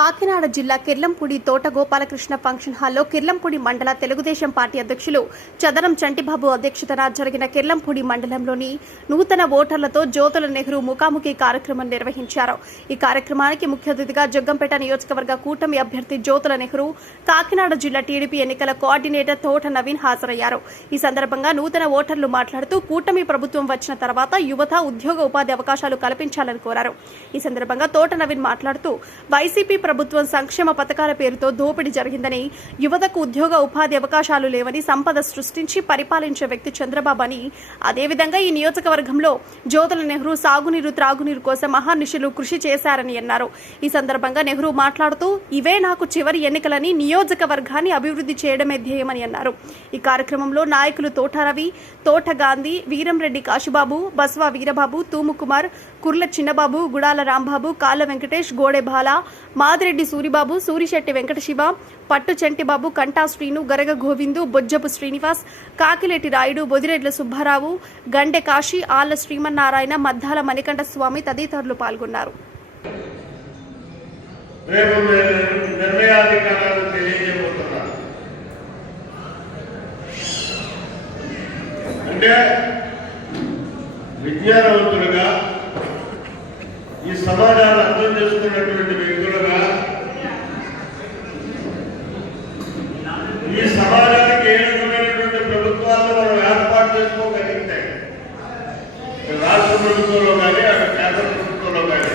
కాకినాడ జిల్లా కిర్లంపూడి తోట గోపాలకృష్ణ ఫంక్షన్ హాల్లో కిర్లంపూడి మండల తెలుగుదేశం పార్టీ అధ్యక్షులు చదరం చంటిబాబు అధ్యక్షతన జరిగిన కిర్లంపూడి మండలంలోని నూతన ఓటర్లతో జ్యోతుల నెహ్రూ ముఖాముఖి కార్యక్రమం నిర్వహించారు. ఈ కార్యక్రమానికి ముఖ్య అతిథిగా జగ్గంపేట నియోజకవర్గ కూటమి అభ్యర్థి జ్యోతుల నెహ్రూ కాకినాడ జిల్లా టీడీపీ ఎన్నికల కోఆర్డినేటర్ తోట నవీన్ హాజరయ్యారు. ఈ సందర్భంగా నూతన ఓటర్లు మాట్లాడుతూ కూటమి ప్రభుత్వం వచ్చిన తర్వాత యువత ఉద్యోగ ఉపాధి అవకాశాలు కల్పించాలని కోరారు. ఈ సందర్భంగా తోట నవీన్ మాట్లాడుతూ వైసీపీ ప్రభుత్వం సంక్షేమ పథకాల పేరుతో దోపిడీ జరిగిందని యువతకు ఉద్యోగ ఉపాధి అవకాశాలు లేవని సంపద సృష్టించి పరిపాలించే వ్యక్తి చంద్రబాబు అని. అదేవిధంగా ఈ నియోజకవర్గంలో జ్యోతుల నెహ్రూ సాగునీరు త్రాగునీరు కోసం మహానిషులు కృషి చేశారని అన్నారు. ఈ సందర్భంగా నెహ్రూ మాట్లాడుతూ ఇవే నాకు చివరి ఎన్నికలని నియోజకవర్గాన్ని అభివృద్ధి చేయడమే ధ్యేయమని అన్నారు. ఈ కార్యక్రమంలో నాయకులు తోట రవి తోట గాంధీ వీరంరెడ్డి కాశీబాబు బస్వా వీరబాబు తూముకుమార్ కుర్ల చిన్నబాబు గుడాల రాంబాబు కాళ్ళ వెంకటేష్ గోడెబాల మా మాదిరెడ్డి సూరిబాబు సూరిశెట్టి వెంకటశివ పట్టు చెంటిబాబు కంటా శ్రీను గరగ గోవిందు బొజ్జపు శ్రీనివాస్ కాకిలేటి రాయుడు బొదిరెడ్ల సుబ్బారావు గండె కాశీ ఆళ్ళ శ్రీమన్నారాయణ మద్దాల మణికంఠ స్వామి తదితరులు పాల్గొన్నారు. అంటే విజ్ఞానవంతులుగా ఈ సమాజాన్ని అర్థం చేసుకున్నటువంటి వ్యక్తులుగా ఈ సమాజానికి ఏ రకమైనటువంటి ప్రభుత్వాలను మనం ఏర్పాటు చేసుకోగలిగితే రాష్ట్ర ప్రభుత్వంలో కానీ అటు కేంద్ర ప్రభుత్వంలో కానీ.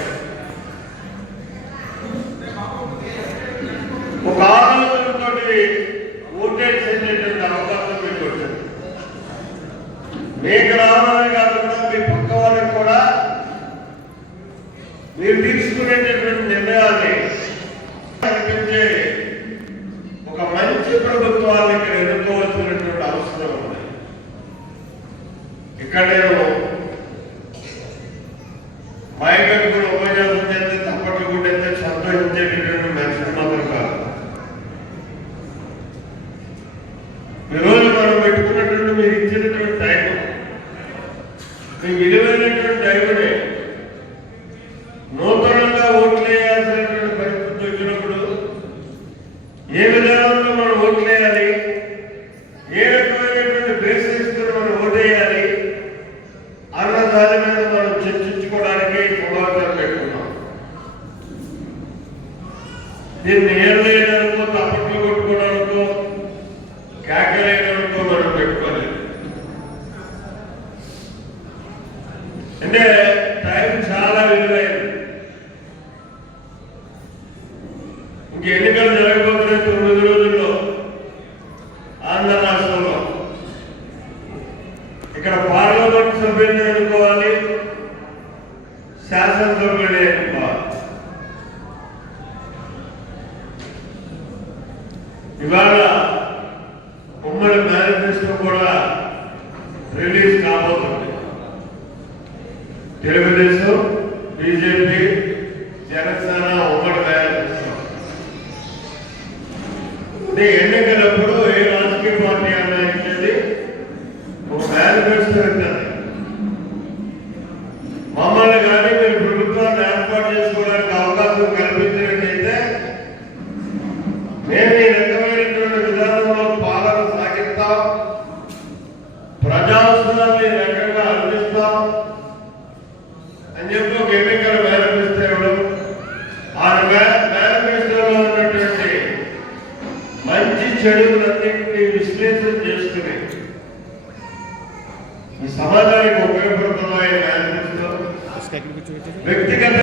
ఒక ఆలోచనతో ఓటేట్ చేసేటువంటి అవకాశం మీకు వచ్చింది. మీకు రావడమే కాకుండా మీ పక్క వాళ్ళకి కూడా మీరు తీసుకునేటటువంటి నిర్ణయాన్ని కనిపించే ఒక మంచి ప్రభుత్వాన్ని దీన్ని ఏర్లేయడానికో తప్పట్లు కొట్టుకోవడానికో కేకలేదనుకో మనం పెట్టుకోలేదు. అంటే టైం చాలా విలువైంది ఇంక ఎన్నికలు జరగబోతున్నాయి తొమ్మిది రోజుల్లో ఆంధ్ర రాష్ట్రంలో. ఇక్కడ పార్లమెంట్ సభ్యులు రిలీజ్ కాబోతుంది. తెలుగుదేశం బీజేపీ జనసేన ఒకటి తయారు అంటే ఎన్నికలప్పుడు ఏ రాజకీయ పార్టీ అన్నా ఇచ్చేది ఒక మేనిఫెస్టో ఉంటుంది. మమ్మల్ని కానీ మీరు ప్రభుత్వాన్ని ఏర్పాటు చేసుకోవడానికి అవకాశం కల్పించినట్టయితే మేము ఈ అని చెప్పి ఒక ఎన్నికల మేనిఫెస్టో ఇవ్వడం ఆ మేనిఫెస్టోలో ఉన్నటువంటి మంచి చెడులన్నింటినీ విశ్లేషణ చేసుకుని ఈ సమాజానికి ఉపయోగపడుతున్న ఈ మేనిఫెస్టో వ్యక్తిగత